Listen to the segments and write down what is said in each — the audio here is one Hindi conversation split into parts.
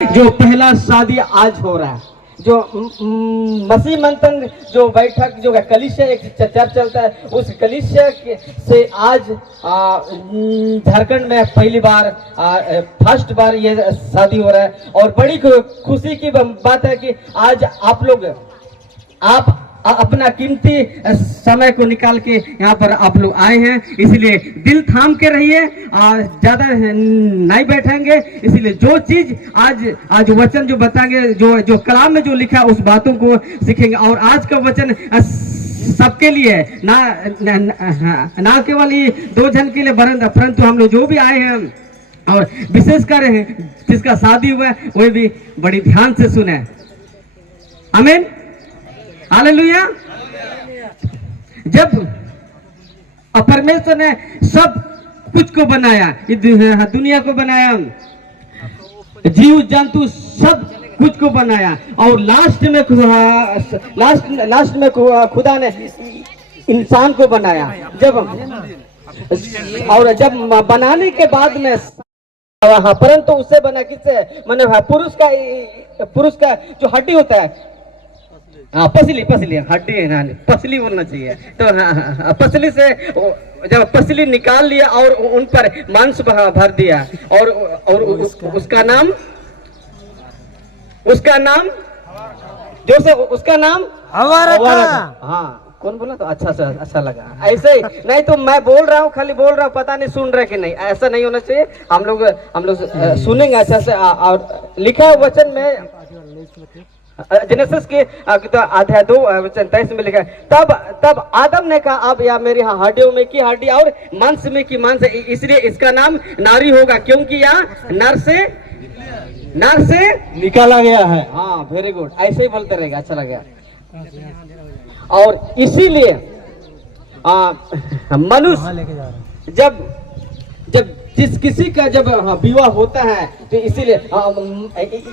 जो पहला शादी आज हो रहा है, जो मसीह मंथन जो बैठक जो कलीसिया एक चर्च चलता है, उस कलीसिया से आज झारखंड में पहली बार फर्स्ट बार ये शादी हो रहा है। और बड़ी खुशी की बात है कि आज आप अपना कीमती समय को निकाल के यहाँ पर आप लोग आए हैं, इसलिए दिल थाम के रहिए, ज्यादा नहीं बैठेंगे। इसलिए जो चीज आज वचन जो बताएंगे, जो कलाम में जो लिखा है उस बातों को सीखेंगे। और आज का वचन सबके लिए है, ना केवल ये 2 जन के लिए, परंतु हम लोग जो भी आए हैं और विशेषकर जिसका शादी हुआ है वो भी बड़ी ध्यान से सुने। आमीन, हालेलुया। जब परमेश्वर ने सब कुछ को बनाया, दुनिया को बनाया, जीव जंतु सब कुछ को बनाया, और लास्ट में खुदा ने इंसान को बनाया। जब बनाने के बाद में परंतु उससे बना किससे, माने पुरुष का जो हड्डी होता है, पसली हड्डी, पसली बोलना चाहिए। तो पसली से जब पसली निकाल लिया और उन पर मांस भर दिया, और उसका नाम जो से उसका नाम हाँ, कौन बोला? तो अच्छा लगा। ऐसे ही नहीं तो मैं बोल रहा हूँ, खाली बोल रहा हूँ, पता नहीं सुन रहे कि नहीं। ऐसा नहीं होना चाहिए। हम लोग सुनेंगे अच्छा से। और लिखा है वचन में, जेनेसिस के अध्याय 2 वचन 23 में लिखा है, तब आदम ने कहा, अब या मेरी हड्डियों में की हड्डी और मांस में की मांस, इसलिए इसका नाम नारी होगा, क्योंकि यहाँ नर से निकाला गया है। हाँ, वेरी गुड, ऐसे ही बोलते रहेगा, अच्छा लगा। और इसीलिए मनुष्य जब जिस किसी का जब विवाह होता है, तो इसीलिए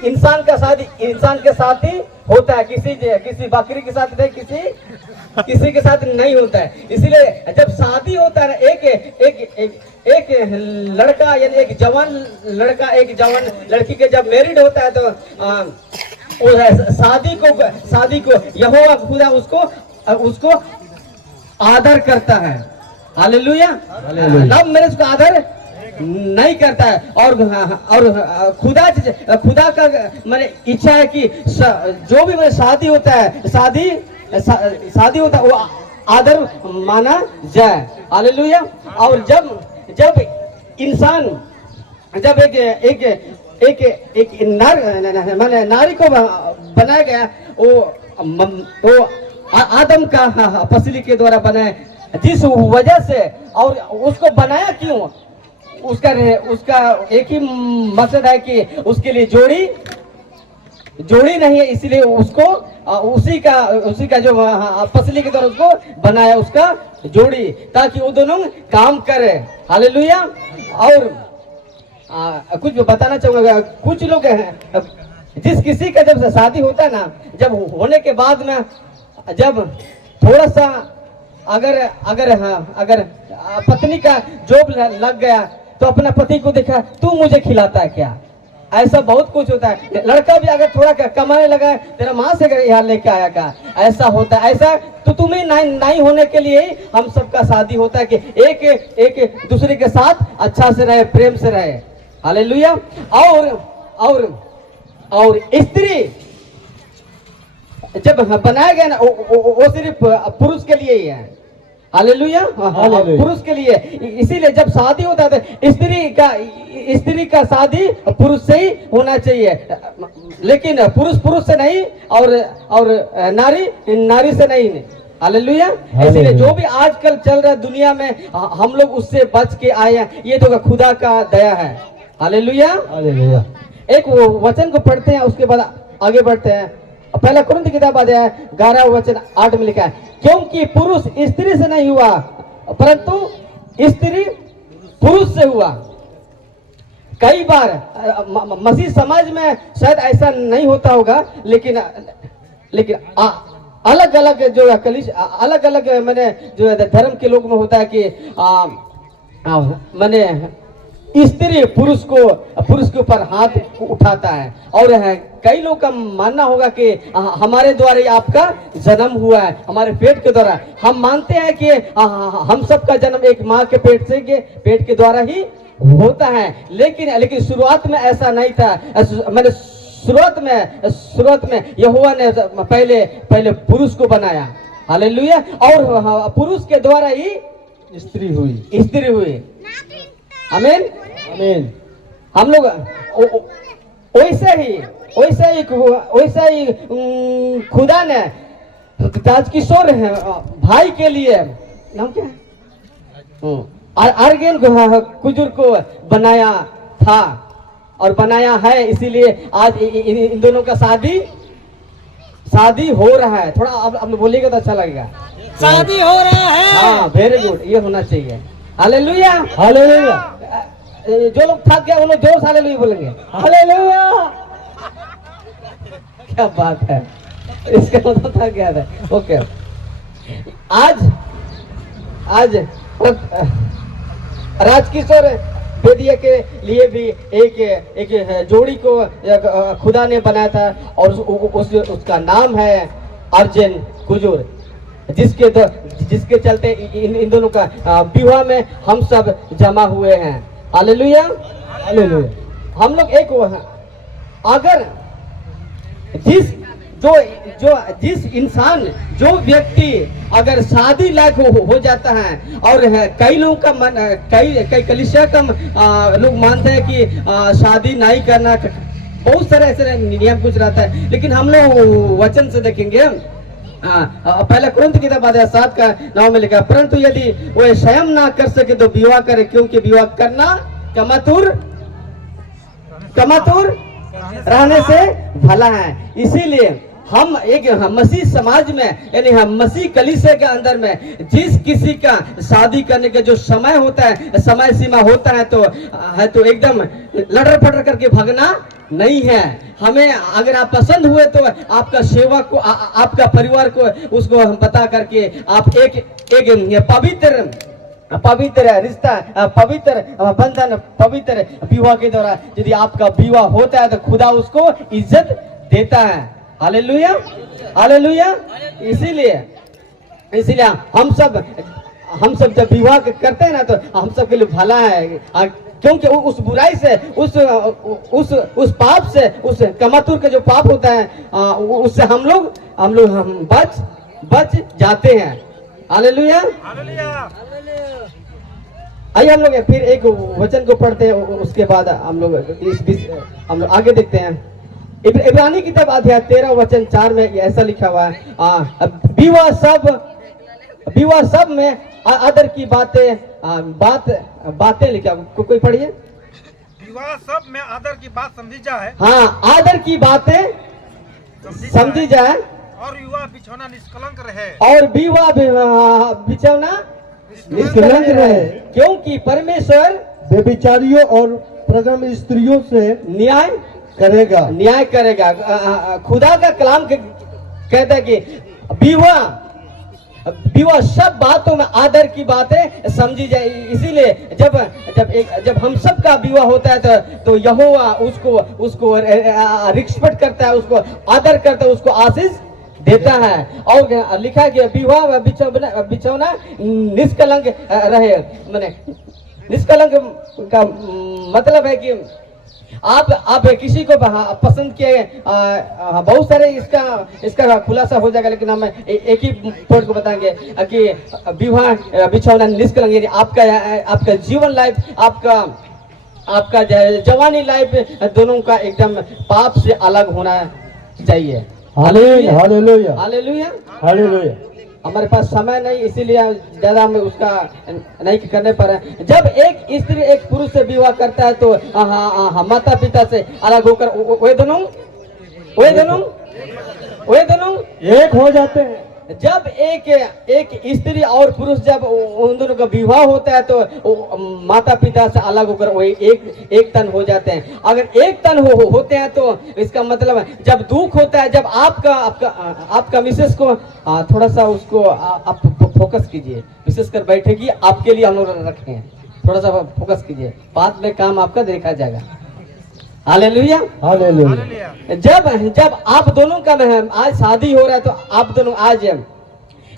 इंसान के साथ ही होता है, किसी बकरी के साथ नहीं, किसी के साथ नहीं होता है। इसीलिए जब शादी होता है, एक लड़का यानी एक जवान लड़का एक जवान लड़की के जब मैरिड होता है, तो शादी को यहोवा खुदा उसको आदर करता है। हालेलुया। लव मैरिज को आदर नहीं करता है। और खुदा का मैंने इच्छा है कि जो भी शादी होता है, शादी होता है, वो आदर माना जाए। हालेलुया। और जब इंसान जब एक नारी को बनाया गया, वो आदम का पसली के द्वारा बनाया, जिस वजह से, और उसको बनाया क्यों, उसका एक ही मकसद है कि उसके लिए जोड़ी नहीं है, इसलिए उसको उसी का जो पसली के द्वारा उसको बनाया, उसका जोड़ी, ताकि वो दोनों काम करे। हालेलुया। और कुछ बताना चाहूंगा, कुछ लोग हैं, जिस किसी का जब शादी होता है ना, जब होने के बाद में जब थोड़ा सा अगर पत्नी का जॉब लग गया, तो अपना पति को देखा, तू मुझे खिलाता है क्या? ऐसा बहुत कुछ होता है। लड़का भी अगर थोड़ा कमाने लगा, तेरा माँ से यहाँ लेके आया का, ऐसा होता है। ऐसा तो तुम्हें नहीं होने के लिए हम सबका शादी होता है, कि एक दूसरे के साथ अच्छा से रहे, प्रेम से रहे। हालेलुया। और स्त्री जब बनाया गया ना, वो सिर्फ पुरुष के लिए ही है। हालेलुया। पुरुष के लिए। इसीलिए जब शादी होता है, तो स्त्री का शादी पुरुष से ही होना चाहिए, लेकिन पुरुष से नहीं, और नारी से नहीं। हालेलुया। इसीलिए जो भी आजकल चल रहा है दुनिया में, हम लोग उससे बच के आए हैं। ये तो खुदा का दया है। हालेलुया। एक वचन को पढ़ते हैं, उसके बाद आगे बढ़ते हैं। पहला कुरिन्थ की किताब अध्याय 11 वचन 8 में लिखा है, क्योंकि पुरुष स्त्री से नहीं हुआ, परंतु स्त्री पुरुष से हुआ। कई बार मसीह समाज में शायद ऐसा नहीं होता होगा, लेकिन अलग अलग मैंने जो धर्म के लोग में होता है कि मैंने स्त्री पुरुष के ऊपर हाथ उठाता है। और है कई लोग का मानना होगा कि हमारे द्वारा ही आपका जन्म हुआ है, हमारे पेट के द्वारा। हम मानते हैं कि हम सबका जन्म एक माँ के पेट के द्वारा ही होता है, लेकिन शुरुआत में ऐसा नहीं था। मैंने शुरुआत में यहोवा ने पहले पुरुष को बनाया, हालेलुया, और पुरुष के द्वारा ही स्त्री हुई। आमीन आमीन। हम लोग वैसे ही खुदा ने राजकिशोर भाई के लिए नाम क्या है अर्गेन कुजुर को बनाया था और बनाया है, इसीलिए आज इन दोनों का शादी हो रहा है। थोड़ा अब बोलिएगा तो अच्छा लगेगा। शादी हो रहा है। हाँ, वेरी गुड, ये होना चाहिए। Hallelujah hallelujah. जो लोग थक गए वो लोग जोर से हालेलुया बोलेंगे। हालेलुया, क्या बात है, इसका मतलब थक गया था। ओके, आज राजकिशोर बेदिया के लिए भी एक जोड़ी को खुदा ने बनाया था और उसका नाम है अर्जुन कुजूर, जिसके चलते इन दोनों का विवाह में हम सब जमा हुए हैं। Hallelujah hallelujah. हम लोग एक अगर जिस इंसान जो व्यक्ति अगर शादी लायक हो जाता है, और कई लोगों का मन, कई कलीसिया का लोग मानते हैं कि शादी नहीं करना, बहुत सारे ऐसे नियम कुछ रहता है, लेकिन हम लोग वचन से देखेंगे। पहला कुरिन्थ की किताब 7 का 9 में लिखा, परंतु यदि वो स्वयं ना कर सके तो विवाह करे, क्योंकि विवाह करना कमातुर रहने से भला है। इसीलिए हम मसीह समाज में, यानी हम मसीह कलीसिया के अंदर में जिस किसी का शादी करने का जो समय होता है, समय सीमा होता है, तो एकदम लड़र फटर करके भागना नहीं है। हमें अगर आप पसंद हुए तो आपका सेवक को, आपका परिवार को, उसको हम बता करके आप एक पवित्र रिश्ता, पवित्र बंधन, पवित्र विवाह के द्वारा यदि आपका विवाह होता है तो खुदा उसको इज्जत देता है। Hallelujah hallelujah. इसीलिए हम सब जब विवाह करते हैं ना तो हम सब के लिए भला है, क्योंकि उस बुराई से, उस पाप से, उस कमातुर का जो पाप होता है, उससे हम लोग बच जाते हैं। Hallelujah hallelujah. आइए हम लोग फिर एक वचन को पढ़ते हैं, उसके बाद हम लोग आगे देखते हैं। इब्रानी किताब अध्याय 13 वचन 4 में ऐसा लिखा हुआ है, विवाह सब में आदर की बातें लिखा। कोई पढ़िए। विवाह सब में आदर की बात समझी जाए। हाँ, आदर की बातें समझी जाए, और विवाह बिछौना निष्कलंक रहे। और विवाह बिछौना निष्कलंक रहे, क्योंकि परमेश्वर व्यभिचारियों और प्रगम स्त्रियों से न्याय करेगा। खुदा का कलाम कहता है कि विवाह सब बातों में आदर की बातें समझी जाए। इसीलिए जब हम सब का विवाह होता है तो यहोवा उसको रिस्पेक्ट करता है, उसको आदर करता है, उसको आशीष देता है। और लिखा गया विवाह बिछौना निष्कलंक रहे। माने निष्कलंक का मतलब है कि आप किसी को पसंद किए, बहुत सारे इसका खुलासा हो जाएगा, लेकिन हम एक ही पॉइंट को बताएंगे कि विवाह बिछौना निष्कलंक, यानी आपका जीवन लाइफ, आपका जवानी लाइफ, दोनों का एकदम पाप से अलग होना चाहिए। Hallelujah hallelujah hallelujah hallelujah. हमारे पास समय नहीं, इसीलिए ज्यादा हम उसका नहीं करने पर है। जब एक स्त्री एक पुरुष से विवाह करता है तो माता पिता से अलग होकर वे दोनों एक हो जाते हैं। जब एक स्त्री और पुरुष जब उन दोनों का विवाह होता है तो माता पिता से अलग होकर वो एक तन हो जाते हैं। अगर एक तन होते हैं तो इसका मतलब है जब दुख होता है, जब आपका मिसेस को थोड़ा सा उसको आप फोकस कीजिए, विशेष कर बैठेगी, आपके लिए हम लोग रखे हैं। थोड़ा सा फोकस कीजिए, बाद में काम आपका देखा जाएगा। हालेलुया। हालेलुया। हालेलुया। जब आप दोनों का आज शादी हो रहा है तो आप दोनों आज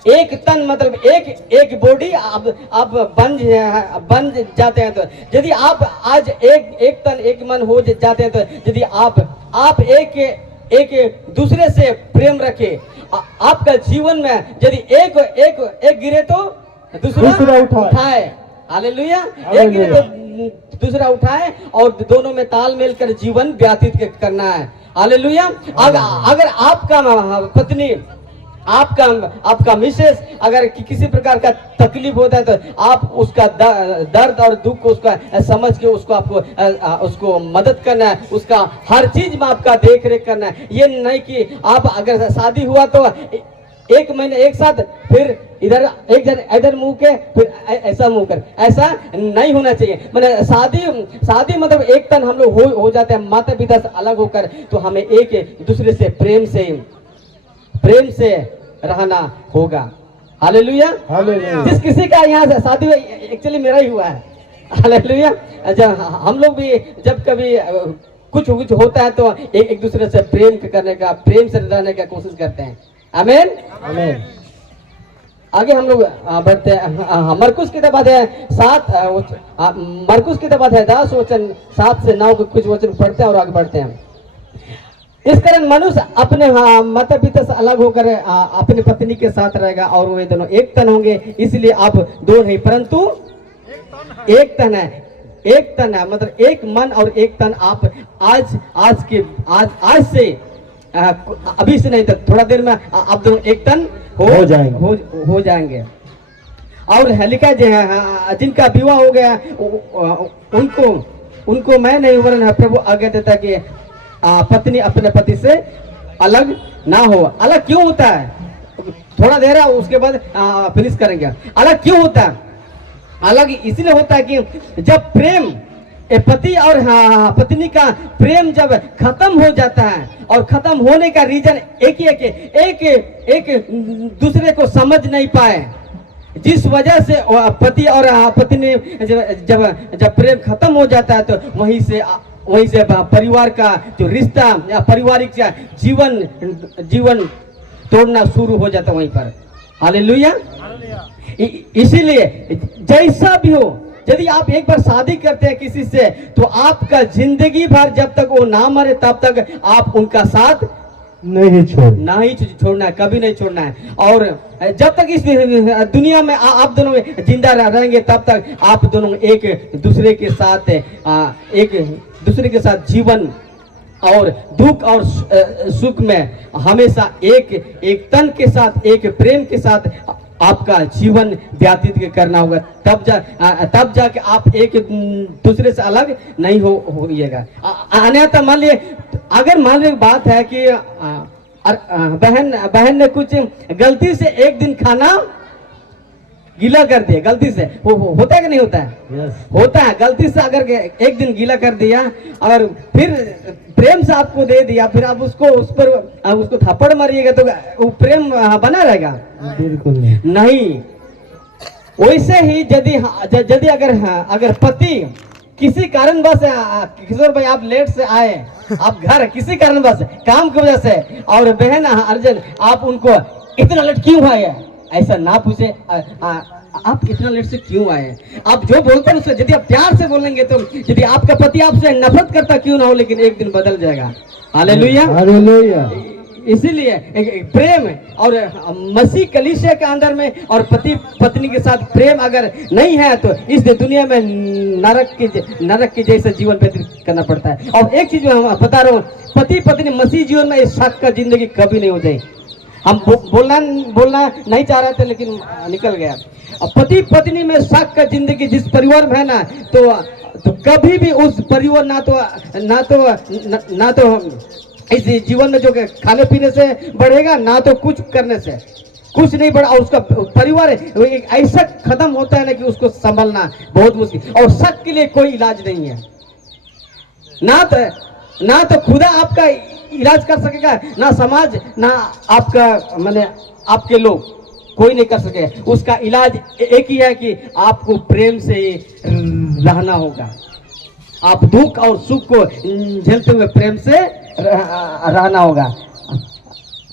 एक तन मतलब एक बॉडी आप बन जाते हैं। तो यदि आप आज एक तन एक मन हो जाते हैं, तो यदि आप एक दूसरे से प्रेम रखे, आपका जीवन में यदि एक गिरे तो दूसरा उठाए। हालेलुया। एक गिरे तो दूसरा उठाए और दोनों में तालमेल कर जीवन व्यतीत करना है। हालेलुया। अगर आपका पत्नी आपका मिसेस अगर किसी प्रकार का तकलीफ होता है तो आप उसका दर्द और दुख को उसका समझ के उसको मदद करना है, उसका हर चीज में आपका देख रेख करना है। ये नहीं कि आप अगर शादी हुआ तो एक महीने एक साथ फिर इधर मुंह के फिर ऐसा मुंह कर, ऐसा नहीं होना चाहिए। मैंने शादी मतलब एक तन हम लोग हो जाते हैं माता पिता से अलग होकर, तो हमें एक दूसरे से प्रेम से रहना होगा। हालेलुया। हालेलुया। जिस किसी का यहाँ से शादी एक्चुअली मेरा ही हुआ है। हालेलुया। जब हम लोग भी जब कभी कुछ होता है तो एक दूसरे से प्रेम करने का, प्रेम से रहने का कोशिश करते हैं। आमीन। आमीन। आगे हम लोग बढ़ते हैं। मरकुस की किताब है 7, मरकुस की किताब है 10 वचन 7 से 9 कुछ वचन पढ़ते हैं और आगे बढ़ते हैं। इस कारण मनुष्य अपने माता पिता से अलग होकर अपनी पत्नी के साथ रहेगा और वे दोनों एक तन होंगे। इसलिए आप दो नहीं परंतु एक तन है। एक तन है मतलब एक मन और एक तन। आप आज से अभी से नहीं तो थोड़ा देर में आप दोनों एक तन हो जाएंगे। और लिखा है जिनका विवाह हो गया उनको मैं नहीं वरन प्रभु आज्ञा देता कि पत्नी अपने पति से अलग ना हो। अलग क्यों होता है? थोड़ा देर है उसके बाद फिनिश करेंगे। अलग क्यों होता है? अलग इसलिए होता है कि जब प्रेम पति और पत्नी का प्रेम जब खत्म हो जाता है, और खत्म होने का रीजन एक ही है कि एक दूसरे को समझ नहीं पाए, जिस वजह से पति और पत्नी जब प्रेम खत्म हो जाता है तो वहीं से परिवार का जो रिश्ता या पारिवारिक जीवन तोड़ना शुरू हो जाता है वहीं पर। हालेलुया। इसीलिए जैसा भी हो, यदि आप एक बार शादी करते हैं किसी से तो आपका जिंदगी भर जब तक वो ना मरे तब तक आप उनका साथ नहीं छोड़ना, कभी नहीं छोड़ना है। और जब तक इस दुनिया में आप दोनों जिंदा रहेंगे तब तक आप दोनों एक दूसरे के साथ जीवन और दुख और सुख में हमेशा एक तन के साथ, एक प्रेम के साथ आपका जीवन व्यतीत करना होगा। तब जाके आप एक दूसरे से अलग नहीं होइएगा। अन्यथा मान लीजिए बात है कि बहन ने कुछ गलती से एक दिन खाना गीला कर दिया, गलती से होता है कि नहीं होता है? Yes. होता है। गलती से अगर एक दिन गीला कर दिया और फिर प्रेम से आपको दे दिया, फिर आप उसको थप्पड़ मारिएगा तो वो प्रेम बना रहेगा? बिल्कुल नहीं। वैसे ही यदि अगर पति किसी कारणवश, किशोर भाई आप लेट से आए, आप घर किसी कारणवश काम की वजह से, और बहन अर्जुन आप उनको इतना लेट क्यों आए, ऐसा ना पूछे आप इतना लेट से क्यों आए। आप जो बोलते हैं उससे यदि आप प्यार से बोलेंगे तो यदि आपका पति आपसे नफरत करता क्यों ना हो, लेकिन एक दिन बदल जाएगा। हालेलुया। हालेलुया। इसीलिए एक प्रेम और मसीह कलीसिया के अंदर में और पति पत्नी के साथ प्रेम अगर नहीं है तो इस दुनिया में नरक के जैसा जीवन व्यतीत करना पड़ता है। और एक चीज मैं बता रहा हूँ, पति पत्नी मसीह जीवन में इस शक का जिंदगी कभी नहीं हो जाए। हम बोलना नहीं चाह रहे थे लेकिन निकल गया। पति पत्नी में शक का जिंदगी जिस परिवार में है ना, तो कभी भी उस परिवार ना तो इस जीवन में जो खाने पीने से बढ़ेगा, ना तो कुछ करने से कुछ नहीं बढ़ा। और उसका परिवार एक ऐसा खत्म होता है ना कि उसको संभालना बहुत मुश्किल। और शक के लिए कोई इलाज नहीं है। ना तो खुदा आपका इलाज कर सकेगा, ना समाज, ना आपका आपके लोग। कोई नहीं कर सके। उसका इलाज एक ही है कि आपको प्रेम से रहना होगा। आप दुख और सुख को झेलते हुए प्रेम से रहना होगा।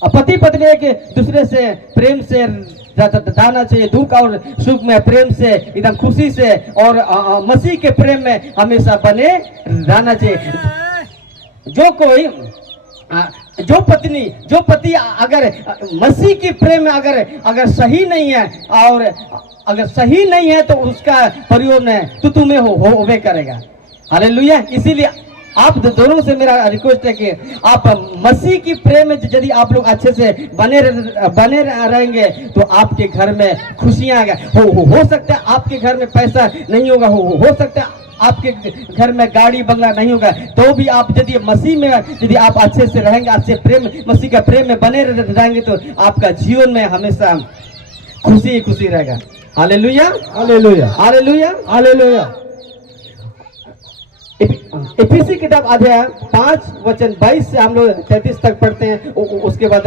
पति पत्नी एक दूसरे से प्रेम से रहना चाहिए, दुख और सुख में प्रेम से, एकदम खुशी से और मसीह के प्रेम में हमेशा बने रहना चाहिए। जो पति अगर मसीह की प्रेम में अगर सही नहीं है और अगर सही नहीं है तो उसका प्रयोग तो तुम्हें होवे करेगा। हालेलुया। इसीलिए आप दोनों से मेरा रिक्वेस्ट है कि आप मसीह की प्रेम में यदि आप लोग अच्छे से बने रहेंगे तो आपके घर में खुशियां आएगा। हो सकता है आपके घर में पैसा नहीं होगा, हो सकता है आपके घर में गाड़ी बंगला नहीं होगा, तो भी आप यदि मसीह में यदि आप अच्छे से रहेंगे, अच्छे प्रेम मसीह का प्रेम में बने रहेंगे तो आपका जीवन में हमेशा खुशी ही खुशी रहेगा। Hallelujah, hallelujah, hallelujah, hallelujah. इफिसी किताब अध्याय 5 वचन 22 से हम लोग 33 तक पढ़ते हैं। उसके बाद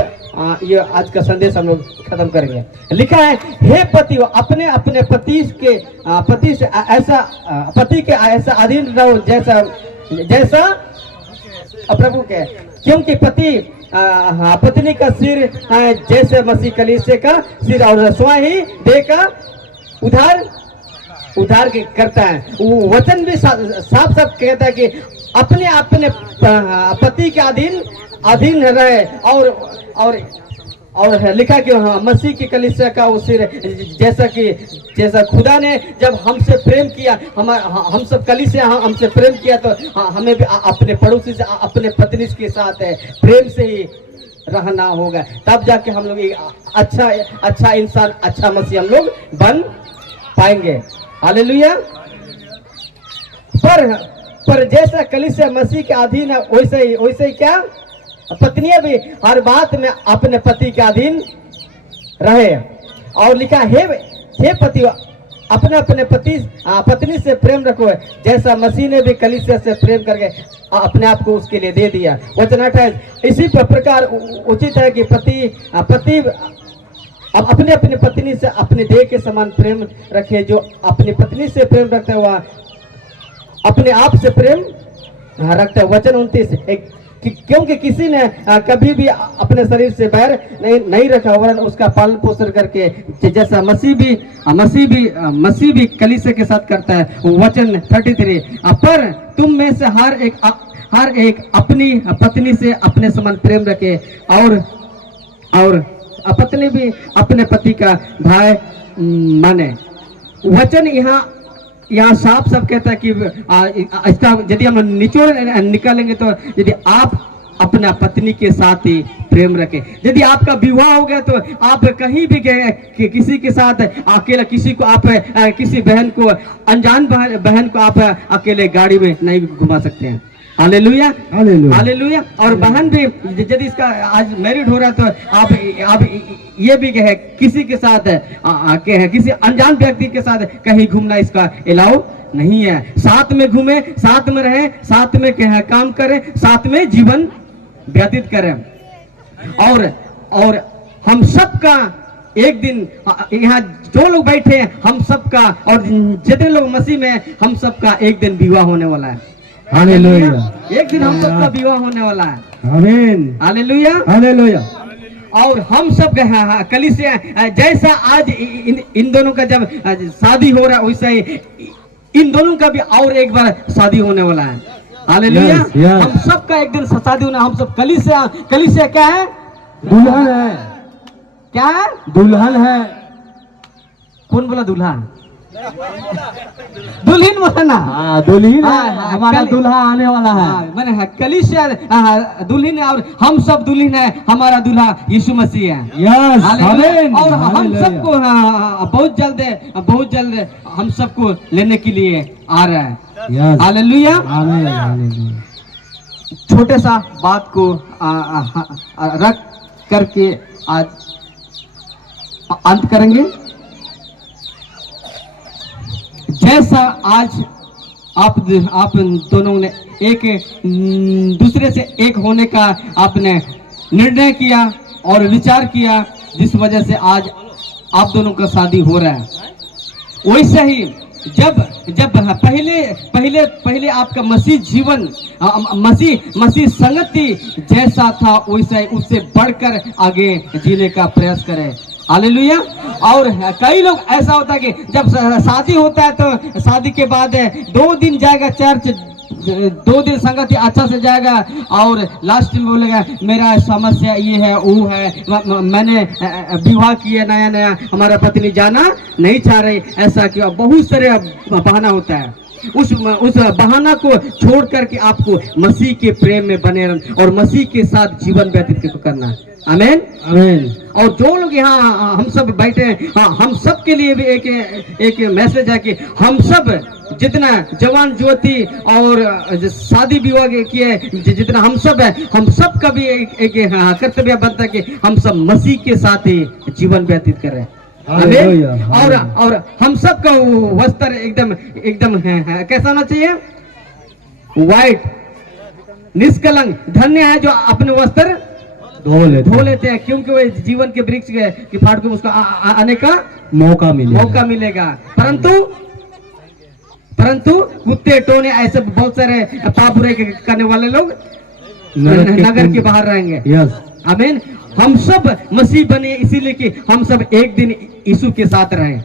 ये आज का संदेश हम लोग खत्म करेंगे। लिखा है, हे पति अपने अपने पति के ऐसा अधीन रहो जैसा प्रभु के, क्योंकि पति पत्नी का सिर है जैसे मसीह कलीसिया का सिर और स्वयं ही देह का उद्धार करता है। वो वचन भी साफ साफ कहता है कि अपने अपने पति के अधीन रहे और लिखा कि मसीह की कलीसिया का वो सिर, जैसा खुदा ने जब हमसे प्रेम किया, हम सब कलीसिया हमसे प्रेम किया, तो हमें भी अपने पड़ोसी से अपने पत्नी के साथ प्रेम से ही रहना होगा। तब जाके हम लोग अच्छा इंसान, अच्छा मसीह हम लोग बन पाएंगे। हालेलुया। पर जैसा कलीसिया मसीह के अधीन है, वैसे ही क्या पत्नियां भी हर बात में अपने पति के अधीन रहे। और लिखा, हे पति अपने अपने पत्नी से प्रेम रखो, जैसा मसीह ने भी कलीसिया से प्रेम करके अपने आप को उसके लिए दे दिया। वचन 28, इसी प्रकार उचित है कि पति अब अपने अपने पत्नी से अपने देह के समान प्रेम रखे। जो अपनी पत्नी से प्रेम रखता है वह अपने आप से प्रेम रखता है। वचन 29, क्योंकि किसी ने कभी भी अपने शरीर से बैर नहीं रखा, वरन उसका पालन पोषण करके, जैसा मसीह भी कलीसिया के साथ करता है। वचन 33, पर तुम में से हर एक अपनी पत्नी से अपने समान प्रेम रखे और पत्नी भी अपने पति का भाई माने। वचन यहाँ साफ साफ कहता है कि यदि हम निचोड़ निकालेंगे तो यदि आप अपना पत्नी के साथ ही प्रेम रखें। यदि आपका विवाह हो गया तो आप कहीं भी गए कि किसी के साथ अकेला, किसी को आप किसी बहन को, अनजान बहन को आप अकेले गाड़ी में नहीं घुमा सकते हैं। Hallelujah, hallelujah, hallelujah. और बहन भी यदि इसका आज मैरिड हो रहा है तो आप ये भी कहे किसी के साथ किसी अनजान व्यक्ति के साथ कहीं घूमना इसका अलाउ नहीं है। साथ में घूमे, साथ में रहे, साथ में काम करें, साथ में जीवन व्यतीत करें। और हम सबका एक दिन यहाँ जो लोग बैठे हैं, हम सबका और जितने लोग मसीह में, हम सबका एक दिन विवाह होने वाला है। हालेलुया। एक दिन हम सबका विवाह होने वाला है। आमीन, हालेलुया, हालेलुया। और हम सब कलीसिया जैसा आज इन दोनों का जब शादी हो रहा है, वैसा ही इन दोनों का भी और एक बार शादी होने वाला है। हालेलुया। हम सबका एक दिन शादी होना। हम सब कलीसिया क्या है? दुल्हन है। क्या है? दुल्हन है। कौन बोला दुल्हन? दुल्हन बोला ना। दुल्हन हमारा दूल्हा आने वाला है। मैंने कलीसिया दुल्हन है और हम सब दुल्हन है। हमारा दूल्हा यीशु मसीह है। यस, आमीन। और हम सबको बहुत जल्द हम सबको लेने के लिए आ रहा है। हालेलुया, आमीन। छोटे सा बात को रख करके आज अंत करेंगे। जैसा आज आप दोनों ने एक दूसरे से एक होने का आपने निर्णय किया और विचार किया, जिस वजह से आज आप दोनों का शादी हो रहा है। वैसे ही जब जब पहले पहले पहले आपका मसीह जीवन मसीह संगति जैसा था, वैसा ही उससे बढ़कर आगे जीने का प्रयास करें। हालेलुया। और कई लोग ऐसा होता है कि जब शादी होता है तो शादी के बाद 2 दिन जाएगा चर्च, 2 दिन संगति अच्छा से जाएगा और लास्ट में बोलेगा मेरा समस्या ये है वो है, मैंने विवाह किया नया नया, हमारा पत्नी जाना नहीं चाह रही, ऐसा क्यों। बहुत सारे बहाना होता है। उस बहाना को छोड़ करके आपको मसीह के प्रेम में बने रहना और मसीह के साथ जीवन व्यतीत करना है। आमीन आमीन। और जो लोग यहाँ हम सब बैठे हैं, हम सब के लिए भी एक मैसेज है कि हम सब जितना जवान ज्योति और शादी विवाह किए जितना हम सब है, हम सब का भी एक कर्तव्य बनता है कि हम सब मसीह के साथ ही जीवन व्यतीत करें। और हम सब का वस्त्र एकदम कैसा होना चाहिए? व्हाइट, निष्कलंक। धन्य है जो अपने वस्त्र धो लेते हैं, क्योंकि वो जीवन के वृक्ष की फाड़ को उसको आने का मौका मिलेगा। परंतु कुत्ते टोने ऐसे बहुत सारे पाप बुराई करने वाले लोग नगर के बाहर रहेंगे। आमीन। हम सब मसीह बने इसीलिए कि हम सब एक दिन यीशु के साथ रहें।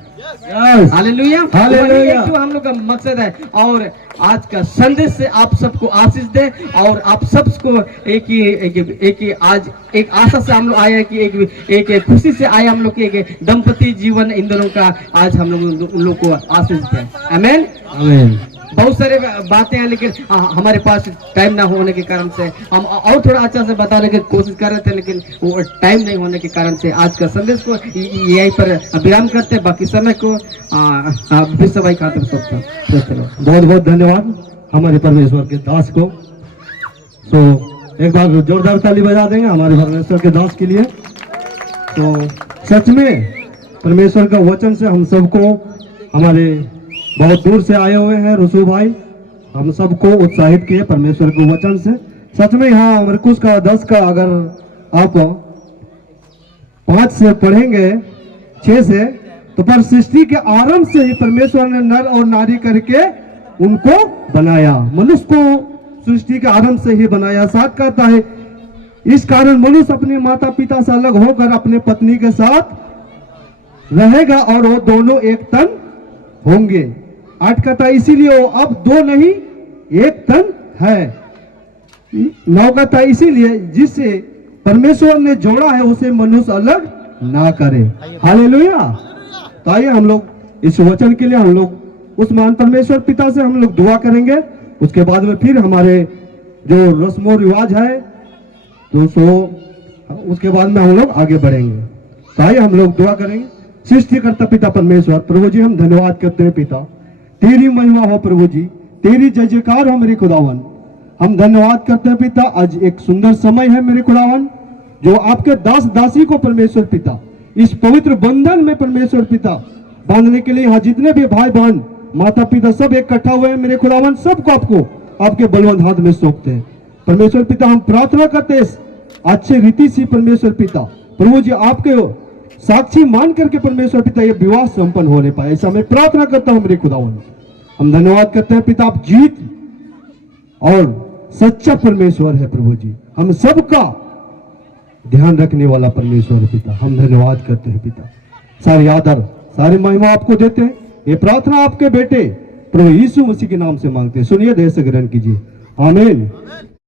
Hallelujah hallelujah. जो हम लोग का मकसद है। और आज का संदेश से आप सबको आशीष दे और आप सबको एक आज एक आशा से हम लोग आए हैं कि एक खुशी से आए हम लोग के एक दंपति जीवन इन दोनों का आज हम लोग को आशीष दे। आमीन आमीन। बहुत सारे बातें हैं लेकिन हमारे पास टाइम ना होने के कारण से हम और थोड़ा अच्छा से बताने की कोशिश कर रहे थे, लेकिन वो टाइम नहीं होने के कारण से आज का संदेश को यहीं पर विराम करते हैं। बाकी समय को विश्व भाई खातिर बहुत बहुत धन्यवाद हमारे परमेश्वर के दास को। तो एक बार जोरदार ताली बजा देंगे हमारे परमेश्वर के दास के लिए। तो सच में परमेश्वर का वचन से हम सबको, हमारे बहुत दूर से आए हुए हैं रसूल भाई, हम सबको उत्साहित किए परमेश्वर के वचन से। सच में यहाँ मरकुस का 10 का अगर आप 5 से पढ़ेंगे 6 से, तो पर सृष्टि के आरंभ से ही परमेश्वर ने नर और नारी करके उनको बनाया। मनुष्य को सृष्टि के आरंभ से ही बनाया। साथ कहता है इस कारण मनुष्य अपने माता पिता से अलग होकर अपने पत्नी के साथ रहेगा और वो दोनों एक तन होंगे। 8 कहता है इसीलिए वो अब 2 नहीं एक तन है। 9 कहता है इसीलिए जिसे परमेश्वर ने जोड़ा है उसे मनुष्य अलग ना करे। हालेलुया। तो आइए हम लोग इस वचन के लिए हम लोग उस महान परमेश्वर पिता से हम लोग दुआ करेंगे। उसके बाद में फिर हमारे जो रस्मों रिवाज है तो उसके बाद में हम लोग आगे बढ़ेंगे। तो आइए हम लोग दुआ करेंगे। सृष्टिकर्ता पिता परमेश्वर, प्रभु जी हम धन्यवाद करते हैं पिता, तेरी महिमा हो प्रभु जी, तेरी जय जयकार हो मेरे खुदावन। हम धन्यवाद करते हैं पिता, आज एक सुंदर समय है मेरे खुदावन जो आपके दास दासी को परमेश्वर पिता इस पवित्र बंधन में परमेश्वर पिता बांधने के लिए यहाँ जितने भी भाई बहन माता पिता सब इकट्ठा हुए हैं मेरे खुदावन, सबको आपको आपके बलवंत हाथ में सौंपते हैं परमेश्वर पिता। हम प्रार्थना करते हैं अच्छे रीति से परमेश्वर पिता प्रभु जी आपके साक्षी मान करके परमेश्वर पिता ये विवाह संपन्न होने पाए, ऐसा मैं प्रार्थना करता हूं मेरे खुदावन। हम धन्यवाद करते हैं पिता, आप जीत और सच्चा परमेश्वर है प्रभु जी, हम सबका ध्यान रखने वाला परमेश्वर पिता। हम धन्यवाद करते हैं पिता, सारी आदर सारी महिमा आपको देते हैं। ये प्रार्थना आपके बेटे प्रभु यीशु मसीह के नाम से मांगते हैं, सुनिए, देर से ग्रहण कीजिए। आमीन।